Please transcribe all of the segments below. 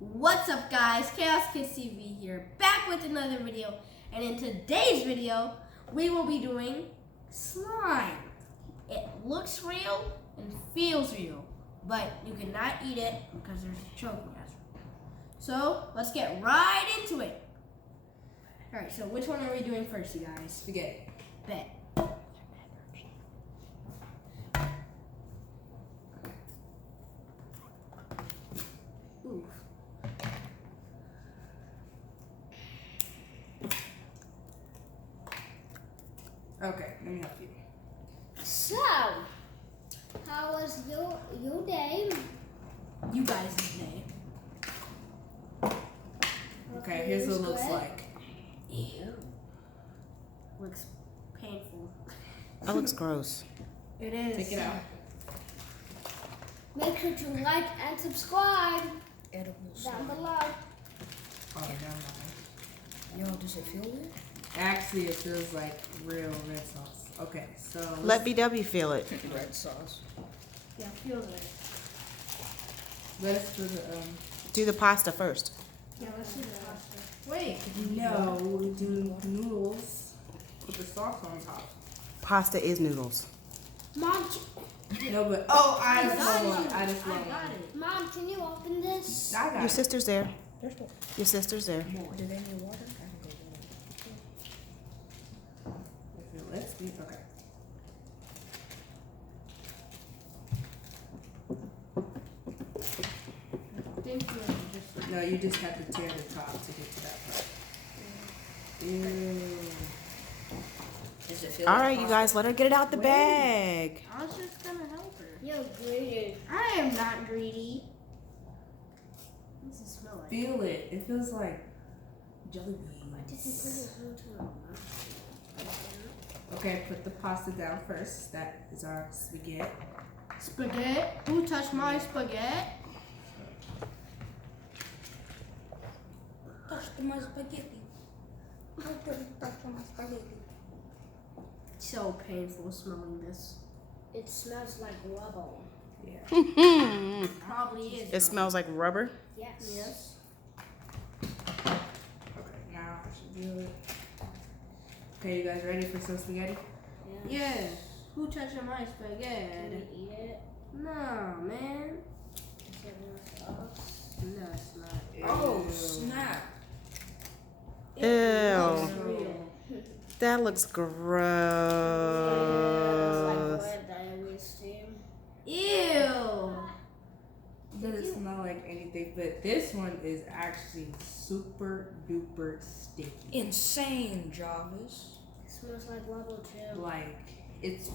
What's up guys, Chaos Kids TV here, back with another video, and in today's video, we will be doing slime. It looks real and feels real, but you cannot eat it because there's a choking hazard. So, let's get right into it. Alright, so which one are we doing first, you guys? Spaghetti. Bet. Ooh. Okay, let me help you. So, how was your day? You guys' name. Okay, here's what it looks like. Ew. Looks painful. That looks gross. It is. Take it out. Make sure to like and subscribe Edible down slime. below. Oh, never mind. Yo, does it feel good? Actually, it feels like real red sauce. Okay, so Let BW feel it. Red sauce. Yeah, feels it. let's do the Do the pasta first. Yeah, let's do the pasta. Wait, no, we do noodles. Put the sauce on top. Pasta is noodles. Mom, No, but I just got love one. it. I just I love got one. it. Mom, can you open this? I got Your it. sister's there. There's no. Your sister's there. Do they need water? I can go get it. If it lets me, okay. Thank you. Just No, you just have to tear the top to get to that part. Ew. Does it feel All like right, you pasta? guys, let her get it out the bag. I was just gonna help her. You're greedy. I am not greedy. What does it smell like? Feel it. It feels like jelly Why did you put beans. it into my mouth? Okay, put the pasta down first. That is our spaghetti. Spaghetti? Who touched my spaghetti? Touch my spaghetti. Touch my spaghetti. So painful smelling this. It smells like rubber. Yeah. Probably is. It smells like rubber. Yes. Yes. Okay, now I should do it. Okay, you guys ready for some spaghetti? Yeah. Yeah. Who touched my Can spaghetti? we eat it? No, man. Is it enough sauce? No, it's not. Oh, Ew. snap. Ew. It's real. That looks Yeah, gross. it's like diarrhea steam. Ew. Doesn't smell like anything, but this one is actually super duper sticky. Insane, Jarvis. It smells like rubber too. Like it's.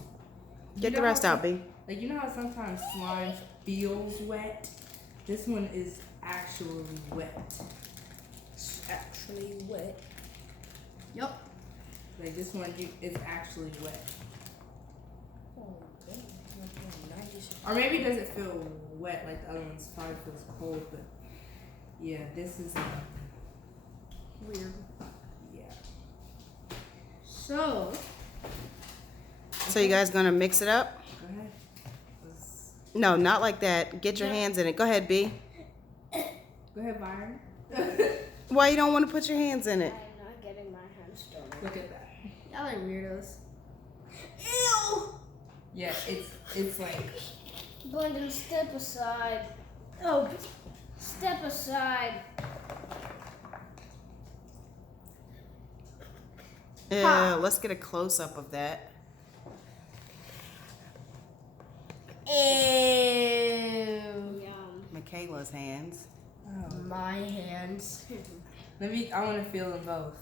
Get you the know rest how out, B. Like you know how sometimes slime feels wet. This one is actually wet. It's actually wet. Yup. Like this one is actually wet. Oh, damn. Like 96. Or maybe it doesn't feel wet like the other ones. Probably feels cold, but yeah, this is Weird. yeah. So, So you guys gonna mix it up? Go ahead. Let's- No, not like that. Get your hands in it. Go ahead, B. Go ahead, Byron. Why you don't want to put your hands in it? I'm not getting my hands dirty. Look at that. y'all are weirdos. Ew. Yeah, it's like Brendan, step aside. Oh, Step aside. Ew, Ha. let's get a close up of that. ew. Yum. Michaela's hands. oh. My hands. I want to feel them both.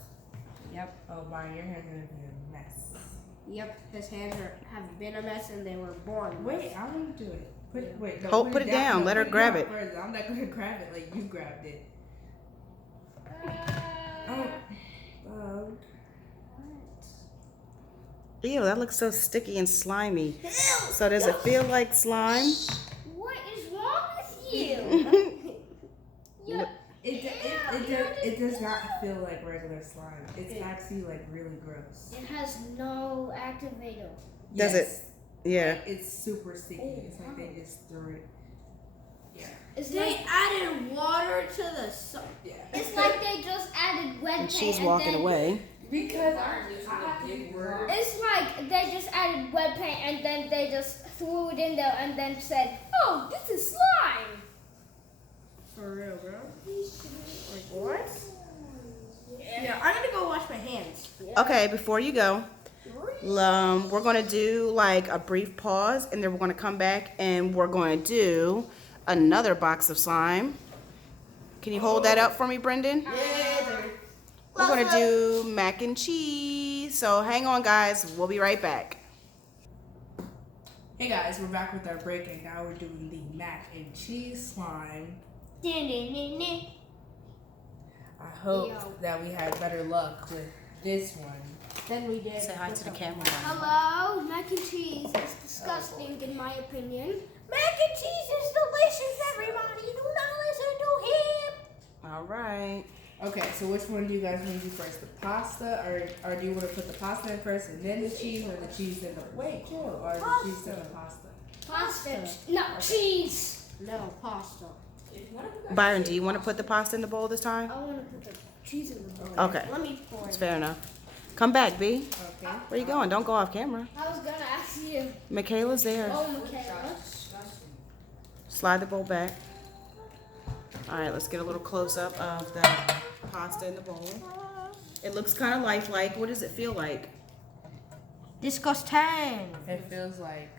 Yep. Oh, Byron, your hands are gonna be a mess. Yep, his hands have been a mess and they were born. Wait, I want to do it. Wait, no, Put it down. No, Let her put grab down it. First. I'm not gonna grab it like you grabbed it. Oh. Ew, that looks so sticky and slimy. So does it feel like slime? What is wrong with you? Yeah. It does not feel like regular slime. It's actually like really gross. It has no activator. Does it? Yes. Yeah. It's super sticky. It's like they just threw it. Yeah. It's They like, added water to the Yeah. it's like they just added wet And paint. she's and walking then- away. Because I big word. It's like they just added wet paint and then they just threw it in there and then said, "Oh, this is slime." For real, bro. Like what? Yeah, I'm gonna go wash my hands. Okay, before you go, we're gonna do like a brief pause, and then we're gonna come back and we're gonna do another box of slime. Can you hold that up for me, Brendan? Yeah. We're gonna do mac and cheese. So hang on, guys. We'll be right back. Hey guys, we're back with our break, and now we're doing the mac and cheese slime. I hope that we had better luck with this one. Then we did. Say hi to the camera. Hello, mac and cheese is disgusting in my opinion. Mac and cheese is delicious, everybody. Do not listen to him. All right. Okay, so which one do you guys want to do first? The pasta, or do you want to put the pasta in first and then the cheese, or the cheese in the or the cheese in the pasta? Pasta, no cheese. No, pasta. Byron, do you want to put the pasta in the bowl this time? I want to put the cheese in the bowl. Okay, Let me pour it's it. fair enough. Come back, B. Okay. Where you going? Don't go off camera. I was gonna ask you. Michaela's there. Oh, Michaela. Slide the bowl back. All right, let's get a little close up of the pasta in the bowl. It looks kind of lifelike. What does it feel like? Disgusting. It feels like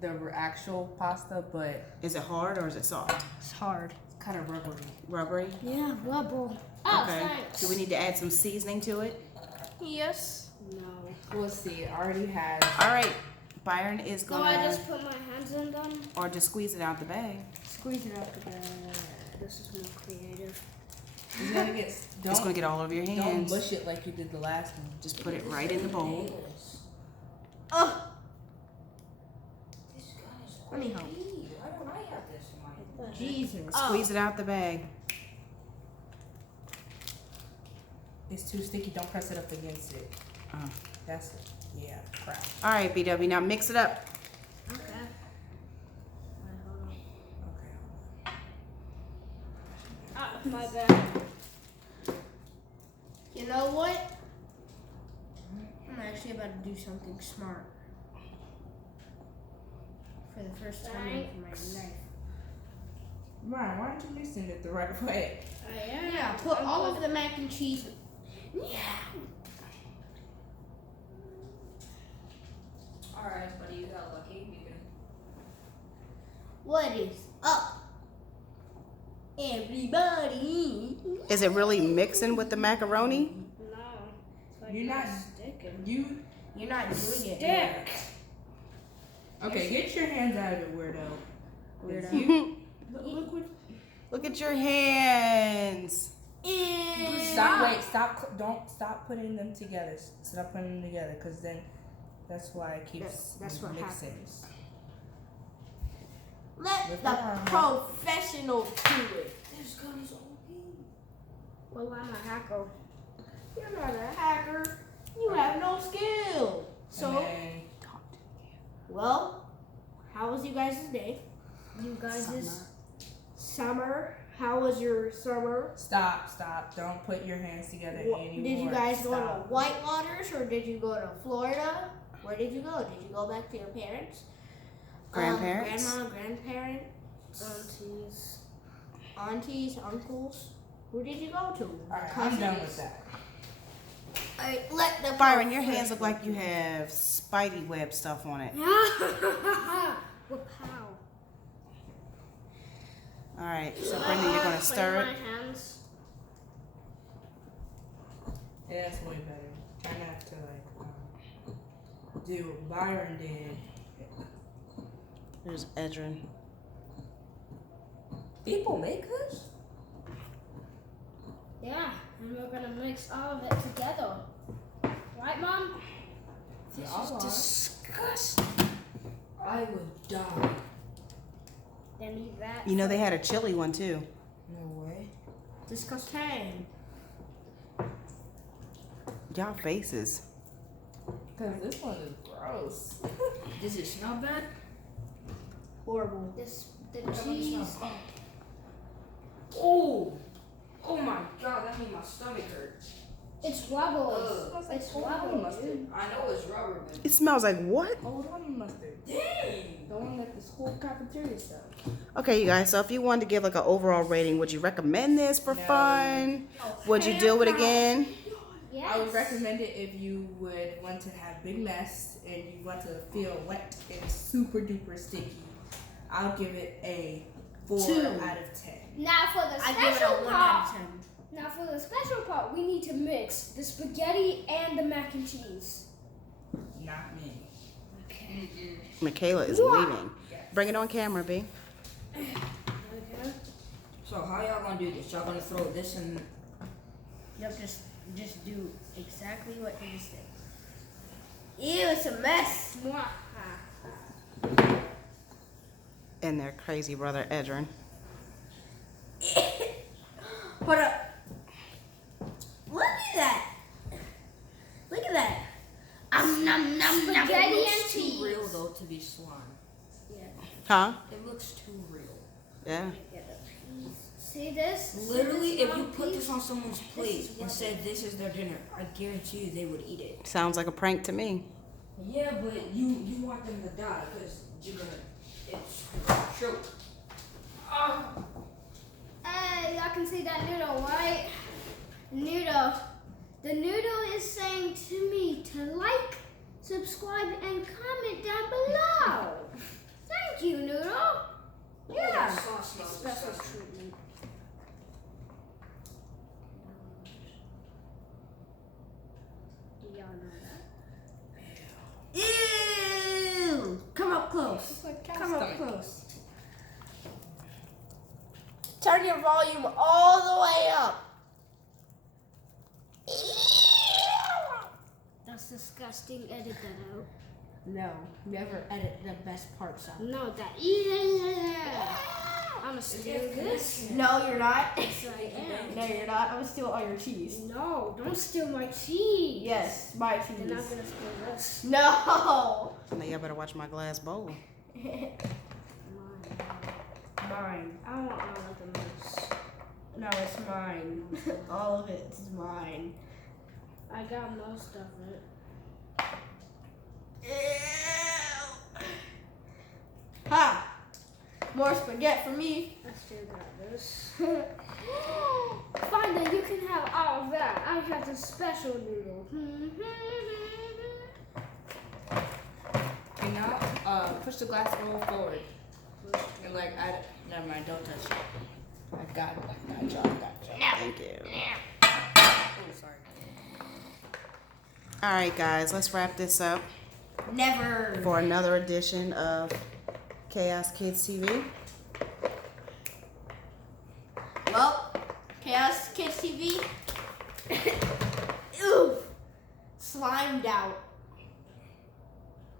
the actual pasta, but Is it hard or is it soft? It's hard. it's kind of rubbery. Rubbery? Yeah, rubble. Oh, Okay. thanks. Do we need to add some seasoning to it? Yes. No. We'll see. It already has. All right. Byron is So I gonna, just put my hands in them. or just squeeze it out the bag. Squeeze it out the bag. This is more creative. It's gonna get. It's Don't gonna get all over your don't hands. mush it like you did the last one. Just put it right in the bowl. Oh. Let me help. Jesus. Squeeze it out the bag. It's too sticky. Don't press it up against it. Uh. That's it. Yeah. Crap. All right, BW. Now mix it up. Okay. Okay. Ah, my bad. You know what? I'm actually about to do something smart. For the first time in my life. Ryan, why aren't you mixing it the right way? I am. Yeah, put all of the mac and cheese. Yeah. Alright, buddy, you got lucky. You can... What is up, everybody? Is it really mixing with the macaroni? No. It's like You're not- sticking. You're not doing it. Stick. Okay, get your hands out of it, weirdo. Weirdo. You, look what. Look at your hands. Stop. Wait. Stop. Don't stop putting them together. Stop putting them together, because then that's why it keeps That's what mixing. happens. Let Lift the your arm up. professional do it. Well, I'm a hacker. You're not a hacker. You have no skill. So, And then, well, how was you guys' day? You guys is Summer. How was your summer? stop. Don't put your hands together anymore. Did you guys go to Stop. White Waters or did you go to Florida? Where did you go? Did you go back to your parents? Grandparents? Grandma, grandparent, aunties, uncles. Who did you go to? Alright, I'm done with that. Alright, let the Byron, your hands look like you have spidey web stuff on it. Well, how? All right, so Brendan, you're gonna stir it. My hands. Yeah, that's way better. Try not to do what Byron did. There's Edrin. People make this? Yeah, and we're gonna mix all of it together. Right, Mom? This Y'all is are. disgusting. I would die. Then eat that. You know they had a chili one too. No way. Disgusting. Y'all faces. Because this one is gross. Does it smell bad? Horrible. This the cheese. Oh my god, that made my stomach hurt. It's wobbles. Ugh. It's Honey wobbles, mustard. dude. I know it's rubber, but It smells like what? Old honey mustard. dang. The one that the school cafeteria sells. Okay, you guys, so if you wanted to give like an overall rating, would you recommend this for No. fun? Would you do it again? Yes. I would recommend it if you would want to have big mess and you want to feel wet and super duper sticky. I'll give it a 4 2. out of 10. Now for the I give it a special 1 part. out of 10. Now for the special part, we need to mix the spaghetti and the mac and cheese. Not me. Okay. Michaela is leaving. Bring it on camera, B. Okay. So how y'all gonna do this? Y'all gonna throw this in? Yep, just do exactly what you just did. Ew, it's a mess. And their crazy brother, Edrin. Hold up. Look at that. Look at that. Nom, nom, nom, Spaghetti nom. and It's too cheese. real though to be slime. Huh? It looks too real. Yeah. See this? Literally, See if this you one put piece? this on someone's plate and said this is their dinner, I guarantee you they would eat it. Sounds like a prank to me. Yeah, but you want them to die because you're gonna. It's choke. Hey, y'all can see that noodle, right? Noodle. The noodle is saying to me to like, subscribe, and comment down below. Thank you, Noodle. Yeah. That sauce smells Special disgusting. treatment. Do y'all know that? Ew. Come up close. Come up stomach. close. Turn your volume all the way up. That's disgusting. Edit that out. No, never edit the best parts out. No, that. Yeah. I'm gonna steal this. No, you're not. Yes, I am. No, you're not. I'm gonna steal all your cheese. No, don't steal my cheese. Yes, my Then I'm cheese. gonna steal this. No. Now y'all better watch my glass bowl. Mine. I want all of the most. No, it's mine. All of it is mine. I got most of it. Ew. Ha! More spaghetti for me. I still got this. Finally, you can have all of that. I have the special noodle. And now, push the glass bowl forward. And like, never mind, don't touch it. I got it. I got y'all. Thank you. Oh, sorry. All right, guys, let's wrap this up Never. for another edition of Chaos Kids TV. Well, Chaos Kids TV. Oof. Slimed out.